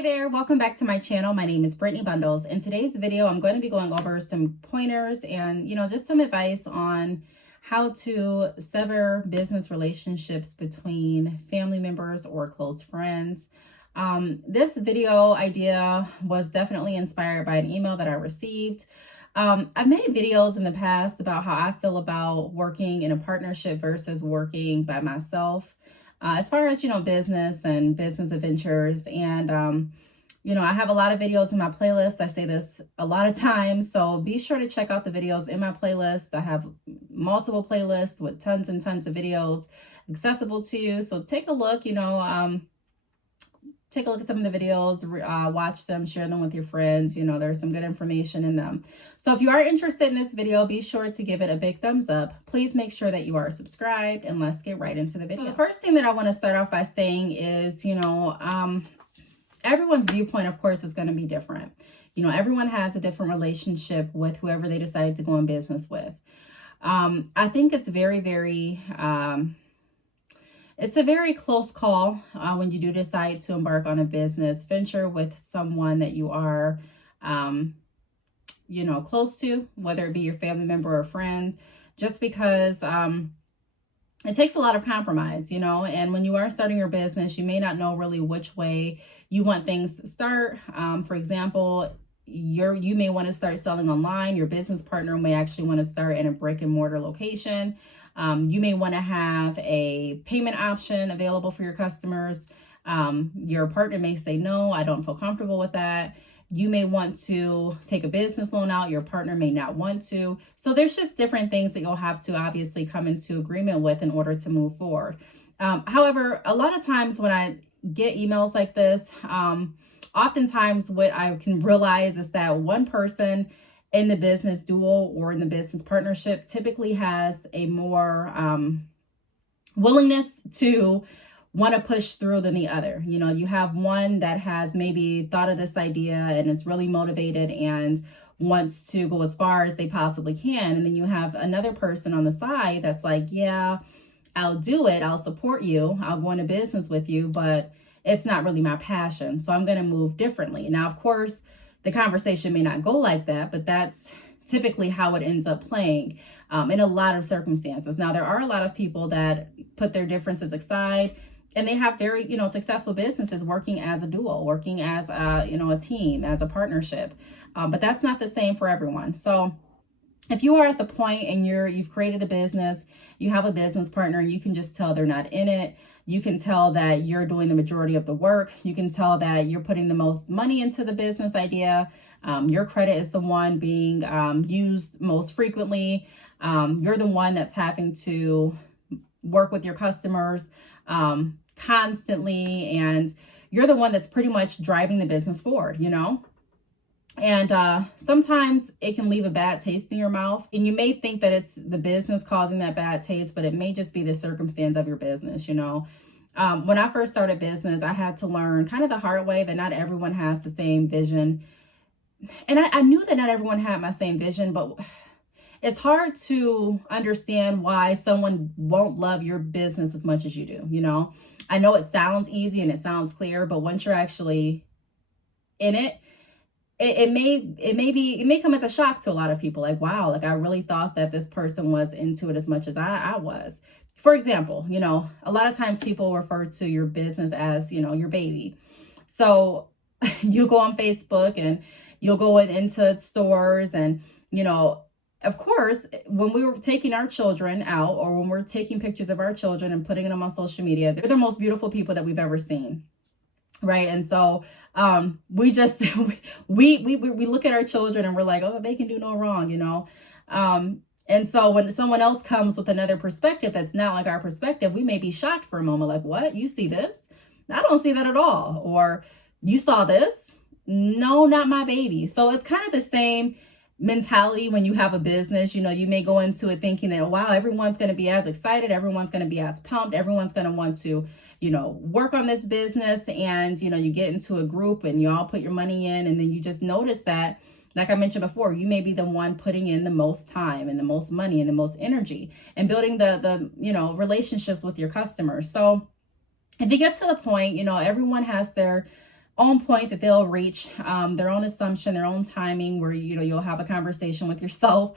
Hey there, welcome back to my channel. My name is Brittany Bundles. In today's video, I'm going to be going over some pointers and, just some advice on how to sever business relationships between family members or close friends. This video idea was definitely inspired by an email that I received. I've made videos in the past about how I feel about working in a partnership versus working by myself. As far as, business and business adventures. And, I have a lot of videos in my playlist. I say this a lot of times, so be sure to check out the videos in my playlist. I have multiple playlists with tons and tons of videos accessible to you. So take a look, take a look at some of the videos, watch them, share them with your friends. There's some good information in them. So if you are interested in this video, be sure to give it a big thumbs up. Please make sure that you are subscribed, and let's get right into the video. So the first thing that I want to start off by saying is, everyone's viewpoint, of course, is going to be different. Everyone has a different relationship with whoever they decide to go in business with. I think it's very, very, it's a very close call when you do decide to embark on a business venture with someone that you are, close to, whether it be your family member or friend, just because it takes a lot of compromise, and when you are starting your business, you may not know really which way you want things to start. For example, you may want to start selling online. Your business partner may actually want to start in a brick and mortar location. You may want to have a payment option available for your customers. Your partner may say, no, I don't feel comfortable with that. You may want to take a business loan out. Your partner may not want to. So there's just different things that you'll have to obviously come into agreement with in order to move forward. However, a lot of times when I get emails like this, oftentimes what I can realize is that one person in the business duo or in the business partnership typically has a more willingness to want to push through than the other. You have one that has maybe thought of this idea and is really motivated and wants to go as far as they possibly can. And then you have another person on the side that's like, yeah, I'll do it. I'll support you. I'll go into business with you, but it's not really my passion. So I'm going to move differently. Now, of course, the conversation may not go like that, but that's typically how it ends up playing in a lot of circumstances. Now, there are a lot of people that put their differences aside and they have very, successful businesses working as a duo, working as a team, as a partnership. But that's not the same for everyone. So if you are at the point and you've created a business, you have a business partner, and you can just tell they're not in it. You can tell that you're doing the majority of the work. You can tell that you're putting the most money into the business idea. Your credit is the one being used most frequently. You're the one that's having to work with your customers constantly, and you're the one that's pretty much driving the business forward, And sometimes it can leave a bad taste in your mouth, and you may think that it's the business causing that bad taste, but it may just be the circumstance of your business. When I first started business, I had to learn kind of the hard way that not everyone has the same vision. And I knew that not everyone had my same vision, but it's hard to understand why someone won't love your business as much as you do. I know it sounds easy and it sounds clear, but once you're actually in it, it may come as a shock to a lot of people. Like, wow, like I really thought that this person was into it as much as I was. For example, a lot of times people refer to your business as, your baby. So you go on Facebook and you'll go into stores and, of course, when we were taking our children out, or when we're taking pictures of our children and putting them on social media, they're the most beautiful people that we've ever seen. Right. And so we just we look at our children and we're like, oh, they can do no wrong, And so when someone else comes with another perspective that's not like our perspective, we may be shocked for a moment, like, what? You see this? I don't see that at all. Or you saw this? No, not my baby. So it's kind of the same mentality when you have a business. You may go into it thinking that, wow, everyone's going to be as excited. Everyone's going to be as pumped. Everyone's going to want to, work on this business. And, you get into a group and you all put your money in, and then you just notice that, like I mentioned before, you may be the one putting in the most time and the most money and the most energy and building the relationships with your customers. So if it gets to the point, everyone has their own point that they'll reach their own assumption, their own timing, where, you know, you'll have a conversation with yourself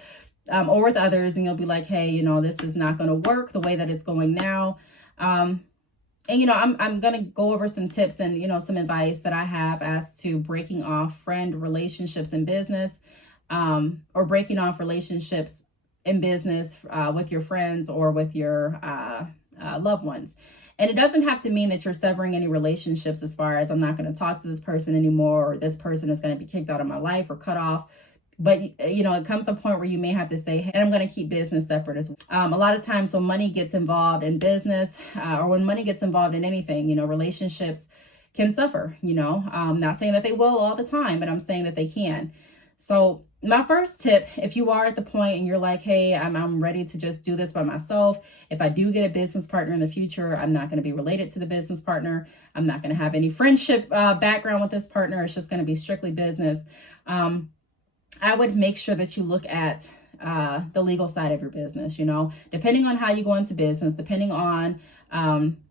or with others, and you'll be like, hey, you know, this is not going to work the way that it's going now. And, you know, I'm going to go over some tips and, you know, some advice that I have as to breaking off friend relationships in business, or breaking off relationships in business with your friends or with your loved ones. And it doesn't have to mean that you're severing any relationships as far as I'm not going to talk to this person anymore, or this person is going to be kicked out of my life or cut off. But, you know, it comes to a point where you may have to say, hey, I'm going to keep business separate as well. A lot of times when money gets involved in business or when money gets involved in anything, you know, relationships can suffer, you know. I'm not saying that they will all the time, but I'm saying that they can. So my first tip, if you are at the point and you're like, hey, I'm ready to just do this by myself. If I do get a business partner in the future, I'm not going to be related to the business partner. I'm not going to have any friendship background with this partner. It's just going to be strictly business. I would make sure that you look at the legal side of your business, you know, depending on how you go into business, depending on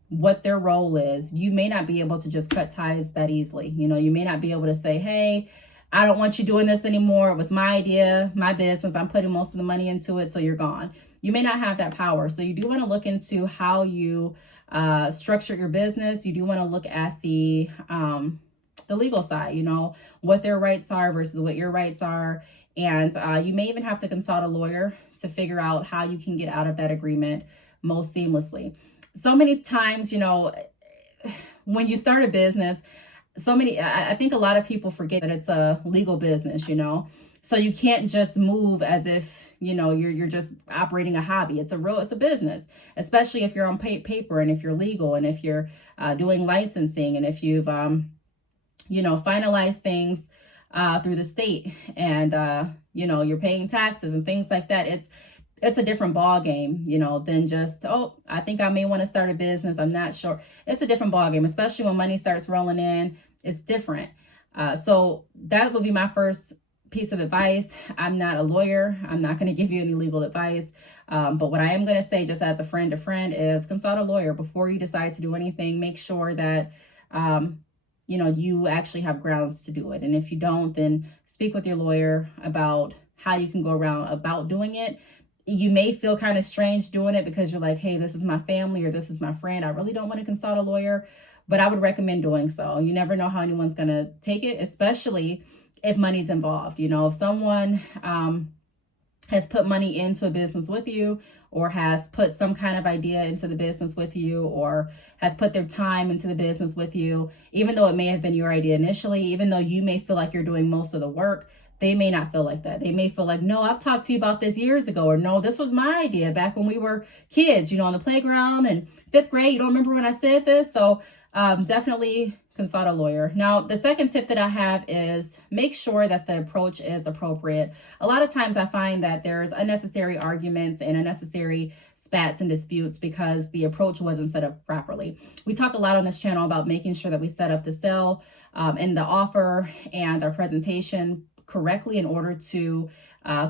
what their role is, you may not be able to just cut ties that easily. You know, you may not be able to say, hey, I don't want you doing this anymore. It was my idea, my business. I'm putting most of the money into it, so you're gone. You may not have that power. So you do want to look into how you structure your business. You do want to look at the legal side, you know, what their rights are versus what your rights are. And you may even have to consult a lawyer to figure out how you can get out of that agreement most seamlessly. So many times, you know, when you start a business, I think a lot of people forget that it's a legal business, you know, so you can't just move as if, you know, you're just operating a hobby. It's a business, especially if you're on paper and if you're legal and if you're doing licensing and if you've, you know, finalized things through the state and, you know, you're paying taxes and things like that. It's a different ball game, you know, than just, oh, I think I may want to start a business. I'm not sure. It's a different ball game, especially when money starts rolling in. It's different. So that would be my first piece of advice. I'm not a lawyer. I'm not going to give you any legal advice. But what I am going to say, just as a friend to friend, is consult a lawyer before you decide to do anything. Make sure that, you know, you actually have grounds to do it. And if you don't, then speak with your lawyer about how you can go around about doing it. You may feel kind of strange doing it because you're like, hey, this is my family or this is my friend. I really don't want to consult a lawyer, but I would recommend doing so. You never know how anyone's going to take it, especially if money's involved. You know, if someone has put money into a business with you or has put some kind of idea into the business with you or has put their time into the business with you, even though it may have been your idea initially, even though you may feel like you're doing most of the work, they may not feel like that. They may feel like, no, I've talked to you about this years ago, or no, this was my idea back when we were kids, you know, on the playground and 5th grade. You don't remember when I said this? So definitely consult a lawyer. Now, the second tip that I have is make sure that the approach is appropriate. A lot of times I find that there's unnecessary arguments and unnecessary spats and disputes because the approach wasn't set up properly. We talk a lot on this channel about making sure that we set up the sale and the offer and our presentation correctly in order to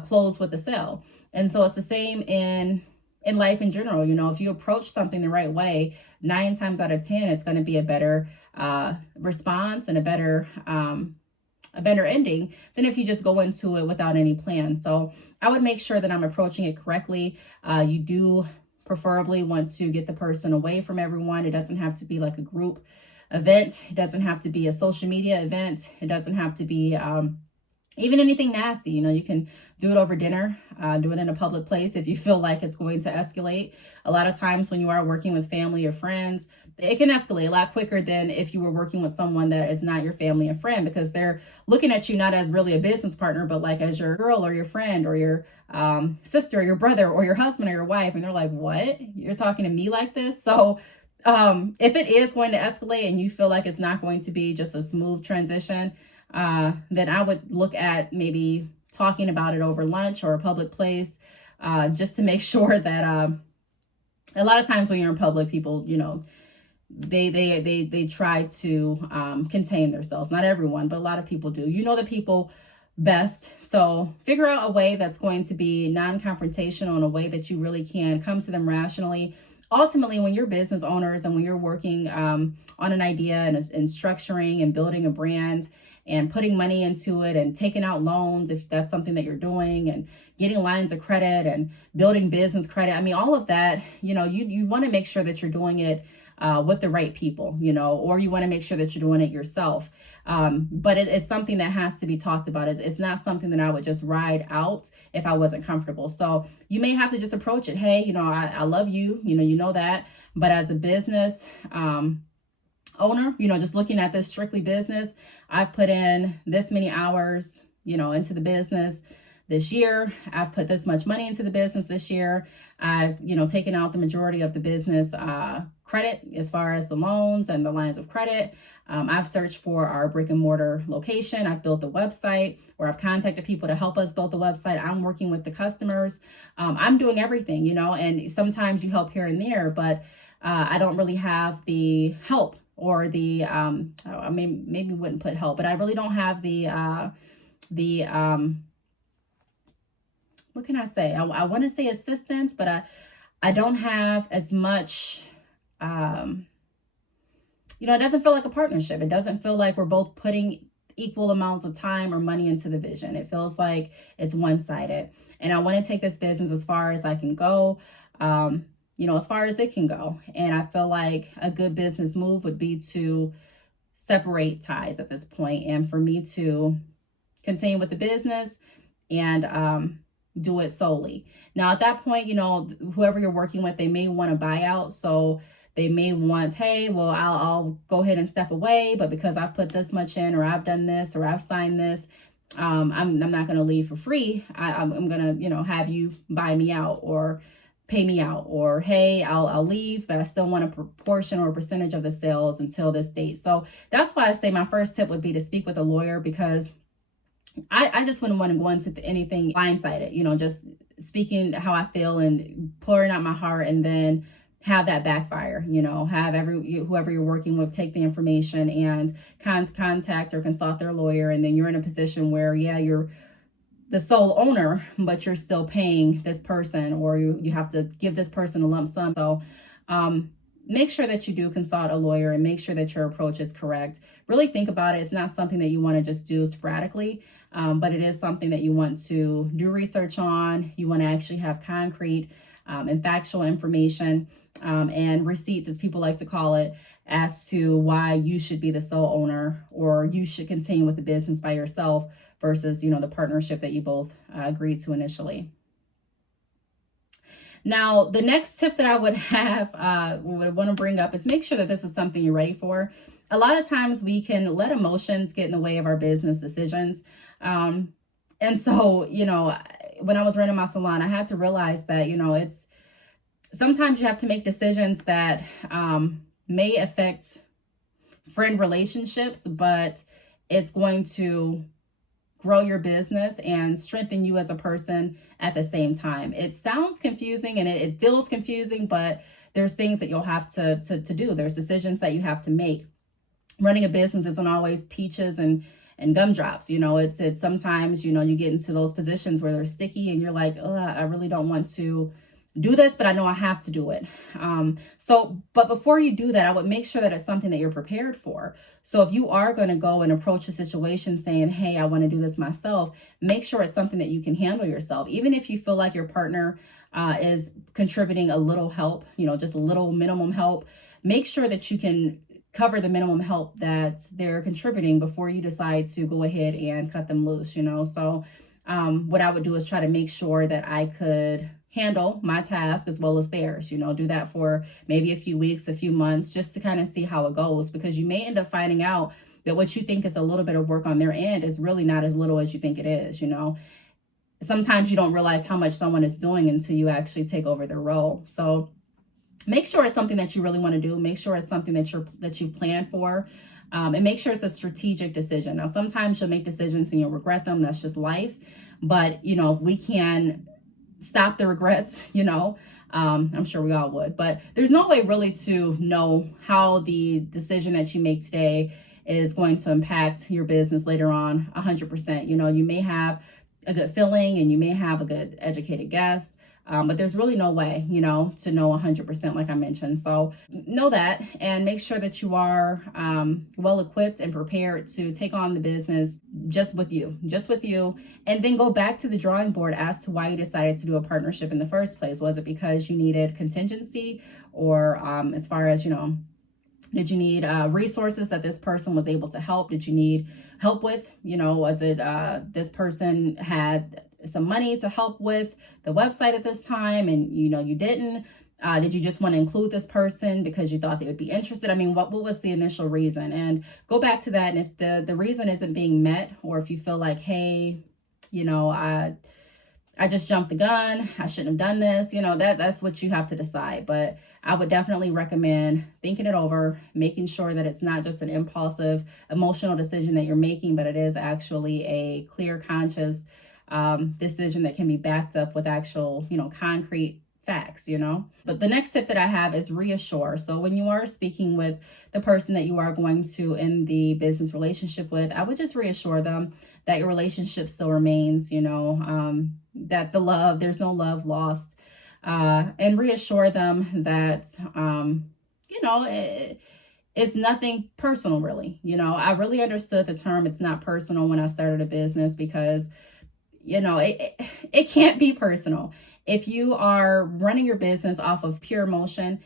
close with the sale. And so it's the same in life in general. You know, if you approach something the right way, 9 times out of 10, it's going to be a better response and a better ending than if you just go into it without any plan. So I would make sure that I'm approaching it correctly. You do preferably want to get the person away from everyone. It doesn't have to be like a group event. It doesn't have to be a social media event. It doesn't have to be even anything nasty. You know, you can do it over dinner, do it in a public place if you feel like it's going to escalate. A lot of times when you are working with family or friends, it can escalate a lot quicker than if you were working with someone that is not your family and friend, because they're looking at you not as really a business partner, but like as your girl or your friend or your sister or your brother or your husband or your wife. And they're like, what? You're talking to me like this? So if it is going to escalate and you feel like it's not going to be just a smooth transition, then I would look at maybe talking about it over lunch or a public place, just to make sure that a lot of times when you're in public, people, you know, they try to contain themselves. Not everyone, but a lot of people do. You know the people best. So figure out a way that's going to be non-confrontational, in a way that you really can come to them rationally, ultimately, when you're business owners and when you're working on an idea and structuring and building a brand and putting money into it and taking out loans, if that's something that you're doing, and getting lines of credit and building business credit, I mean, all of that, you want to make sure that you're doing it with the right people, or you want to make sure that you're doing it yourself. But it's something that has to be talked about. It's not something that I would just ride out if I wasn't comfortable. So you may have to just approach it. Hey, I love you, you know that. But as a business owner, just looking at this strictly business, I've put in this many hours, into the business this year. I've put this much money into the business this year. I've, taken out the majority of the business credit as far as the loans and the lines of credit. I've searched for our brick and mortar location. I've built the website, or I've contacted people to help us build the website. I'm working with the customers. I'm doing everything, and sometimes you help here and there, but I don't really have the help or the, I mean, maybe wouldn't put help, but I really don't have the what can I say? I want to say assistance, but I don't have as much, it doesn't feel like a partnership. It doesn't feel like we're both putting equal amounts of time or money into the vision. It feels like it's one-sided. And I want to take this business as far as I can go, as far as it can go. And I feel like a good business move would be to separate ties at this point, and for me to continue with the business and do it solely. Now, at that point, whoever you're working with, they may want to buy out. So they may want, hey, well, I'll go ahead and step away, but because I've put this much in, or I've done this, or I've signed this, I'm not going to leave for free. I'm going to, have you buy me out or pay me out, or, hey, I'll leave, but I still want a proportion or a percentage of the sales until this date. So that's why I say my first tip would be to speak with a lawyer, because I just wouldn't want to go into anything blindsided, just speaking how I feel and pouring out my heart, and then have that backfire, have whoever you're working with take the information and contact or consult their lawyer. And then you're in a position where, you're the sole owner, but you're still paying this person, or you have to give this person a lump sum. So make sure that you do consult a lawyer and make sure that your approach is correct. Really think about it. It's not something that you want to just do sporadically, but it is something that you want to do research on. You want to actually have concrete and factual information and receipts, as people like to call it, as to why you should be the sole owner, or you should continue with the business by yourself versus, the partnership that you both agreed to initially. Now, the next tip that I would want to bring up is make sure that this is something you're ready for. A lot of times we can let emotions get in the way of our business decisions. And so, when I was running my salon, I had to realize that, it's sometimes you have to make decisions that may affect friend relationships, but it's going to grow your business and strengthen you as a person at the same time. It sounds confusing and it feels confusing, but there's things that you'll have to do. There's decisions that you have to make. Running a business isn't always peaches and gumdrops. It's sometimes, you get into those positions where they're sticky and you're like, oh, I really don't want to do this, but I know I have to do it. But before you do that, I would make sure that it's something that you're prepared for. So if you are going to go and approach a situation saying, hey, I want to do this myself, make sure it's something that you can handle yourself. Even if you feel like your partner is contributing a little help, just a little minimum help, make sure that you can cover the minimum help that they're contributing before you decide to go ahead and cut them loose, So what I would do is try to make sure that I could handle my task as well as theirs, do that for maybe a few weeks, a few months, just to kind of see how it goes, because you may end up finding out that what you think is a little bit of work on their end is really not as little as you think it is. Sometimes you don't realize how much someone is doing until you actually take over their role. So make sure it's something that you really want to do. Make sure it's something that you plan for, and make sure it's a strategic decision. Now, sometimes you'll make decisions and you'll regret them. That's just life. But, if we can stop the regrets, I'm sure we all would, but there's no way really to know how the decision that you make today is going to impact your business later on 100%. You may have a good feeling and you may have a good educated guess, But there's really no way, to know 100% like I mentioned. So know that and make sure that you are well equipped and prepared to take on the business just with you. And then go back to the drawing board as to why you decided to do a partnership in the first place. Was it because you needed contingency, or as far as, did you need resources that this person was able to help? Did you need help with, was it this person had some money to help with the website at this time and, you didn't? Did you just want to include this person because you thought they would be interested? I mean, what was the initial reason? And go back to that. And if the reason isn't being met, or if you feel like, hey, I just jumped the gun, I shouldn't have done this, that's what you have to decide. But I would definitely recommend thinking it over, making sure that it's not just an impulsive, emotional decision that you're making, but it is actually a clear, conscious decision that can be backed up with actual, concrete facts. But the next tip that I have is reassure. So when you are speaking with the person that you are going to end the business relationship with, I would just reassure them that your relationship still remains, that there's no love lost, and reassure them that, it's nothing personal, really. I really understood the term "it's not personal" when I started a business, because, it can't be personal. If you are running your business off of pure emotion,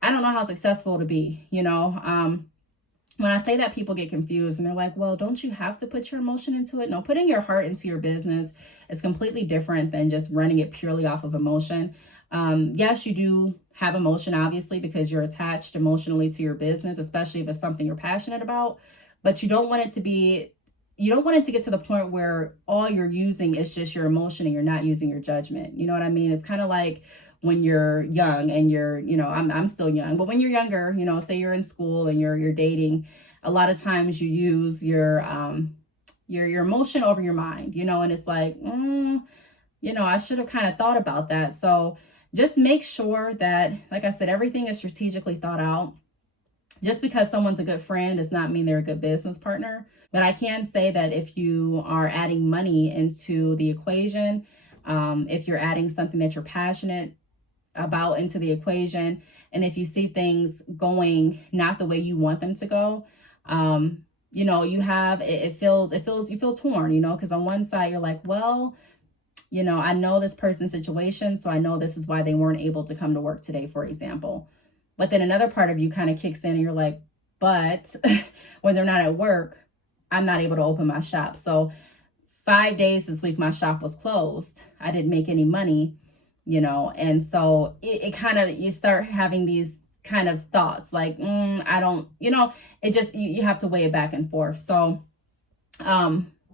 I don't know how successful to be, when I say that, people get confused and they're like, well, don't you have to put your emotion into it? No, putting your heart into your business is completely different than just running it purely off of emotion. Yes, you do have emotion, obviously, because you're attached emotionally to your business, especially if it's something you're passionate about, but you don't want it to get to the point where all you're using is just your emotion and you're not using your judgment. You know what I mean? It's kind of like when you're young and I'm still young, but when you're younger, say you're in school and you're dating, a lot of times you use your emotion over your mind, and it's like, I should have kind of thought about that. So just make sure that, like I said, everything is strategically thought out. Just because someone's a good friend does not mean they're a good business partner. But I can say that if you are adding money into the equation, if you're adding something that you're passionate about into the equation, and if you see things going not the way you want them to go, you feel torn, because on one side you're like, well, I know this person's situation, so I know this is why they weren't able to come to work today, for example. But then another part of you kind of kicks in and you're like, but when they're not at work, I'm not able to open my shop. So 5 days this week, my shop was closed. I didn't make any money, and so it kind of, you start having these kind of thoughts like, I don't, it just, you have to weigh it back and forth. So,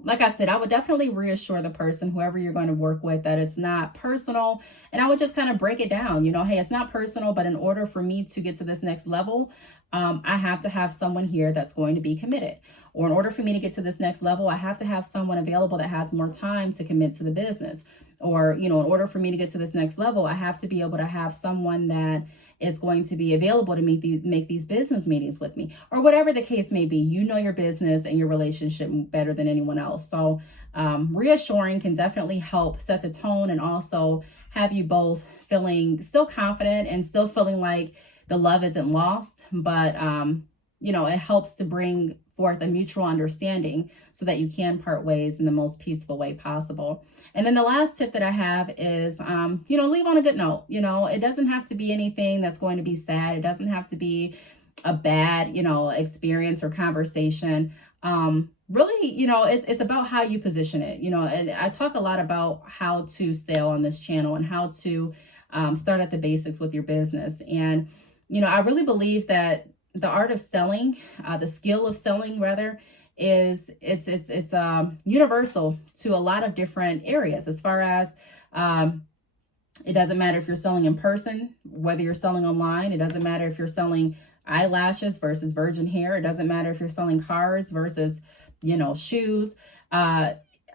like I said, I would definitely reassure the person, whoever you're going to work with, that it's not personal. And I would just kind of break it down, hey, it's not personal, but in order for me to get to this next level, I have to have someone here that's going to be committed. Or in order for me to get to this next level, I have to have someone available that has more time to commit to the business. Or, in order for me to get to this next level, I have to be able to have someone that is going to be available to make these business meetings with me, or whatever the case may be. Your business and your relationship better than anyone else. So reassuring can definitely help set the tone, and also have you both feeling still confident and still feeling like the love isn't lost, but it helps to bring forth a mutual understanding so that you can part ways in the most peaceful way possible. And then the last tip that I have is, leave on a good note. It doesn't have to be anything that's going to be sad. It doesn't have to be a bad, experience or conversation. Really, it's about how you position it, and I talk a lot about how to sell on this channel and how to start at the basics with your business. And, I really believe that the art of selling, the skill of selling rather, is it's universal to a lot of different areas. As far as it doesn't matter if you're selling in person, whether you're selling online. It doesn't matter if you're selling eyelashes versus virgin hair. It doesn't matter if you're selling cars versus shoes.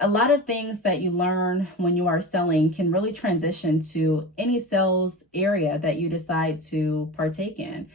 A lot of things that you learn when you are selling can really transition to any sales area that you decide to partake in.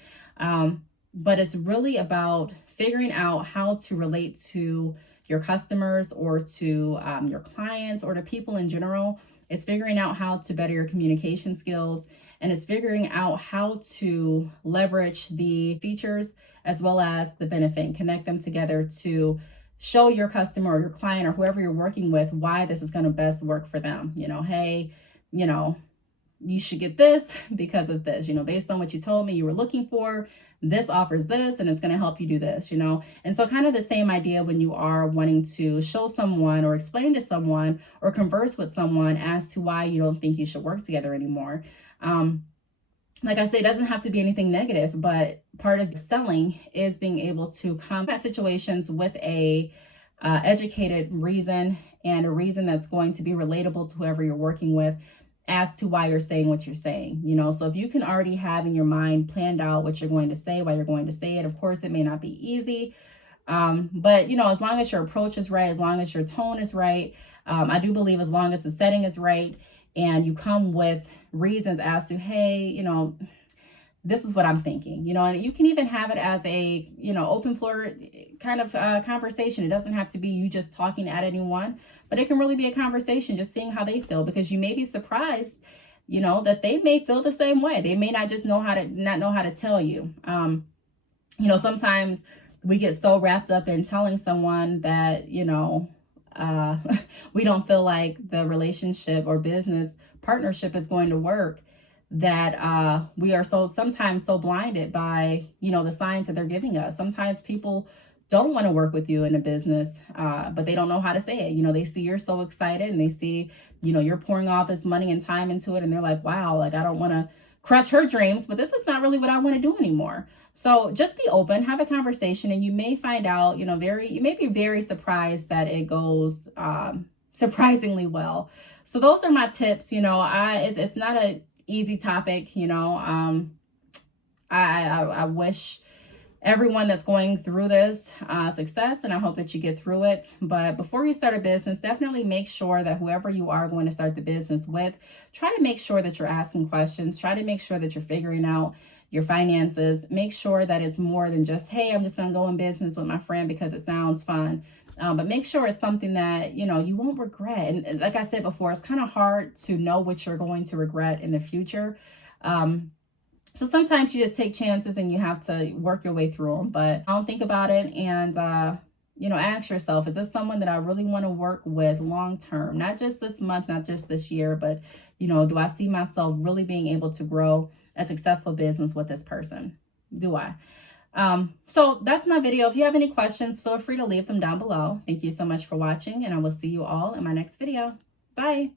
But it's really about figuring out how to relate to your customers, or to your clients, or to people in general, It's figuring out how to better your communication skills, and it's figuring out how to leverage the features as well as the benefit and connect them together to show your customer or your client or whoever you're working with why this is going to best work for them. Hey, you should get this because of this, based on what you told me you were looking for. This offers this, and it's going to help you do this, And so kind of the same idea when you are wanting to show someone or explain to someone or converse with someone as to why you don't think you should work together anymore. Like I say, it doesn't have to be anything negative, but part of selling is being able to come at situations with a educated reason, and a reason that's going to be relatable to whoever you're working with as to why you're saying what you're saying. So if you can already have in your mind planned out what you're going to say, why you're going to say it, of course, it may not be easy. But as long as your approach is right, as long as your tone is right, I do believe as long as the setting is right, and you come with reasons as to, hey, this is what I'm thinking, and you can even have it as a, open floor kind of conversation. It doesn't have to be you just talking at anyone, but it can really be a conversation, just seeing how they feel, because you may be surprised, that they may feel the same way. They may not just know how to tell you. Sometimes we get so wrapped up in telling someone that, we don't feel like the relationship or business partnership is going to work, that we are sometimes so blinded by, the signs that they're giving us. Sometimes people don't want to work with you in a business, but they don't know how to say it. They see you're so excited, and they see, you're pouring all this money and time into it, and they're like, wow, like, I don't want to crush her dreams, but this is not really what I want to do anymore. So just be open, have a conversation, and you may find out, you may be very surprised that it goes surprisingly well. So those are my tips. It's not a easy topic. I wish everyone that's going through this success, and I hope that you get through it. But before you start a business, definitely make sure that whoever you are going to start the business with, try to make sure that you're asking questions. Try to make sure that you're figuring out your finances. Make sure that it's more than just, hey, I'm just going to go in business with my friend because it sounds fun. But make sure it's something that, you won't regret. And like I said before, it's kind of hard to know what you're going to regret in the future. So sometimes you just take chances and you have to work your way through them. But don't think about it, and, ask yourself, is this someone that I really want to work with long term? Not just this month, not just this year, but, do I see myself really being able to grow a successful business with this person? Do I? So that's my video. If you have any questions, feel free to leave them down below. Thank you so much for watching, and I will see you all in my next video. Bye.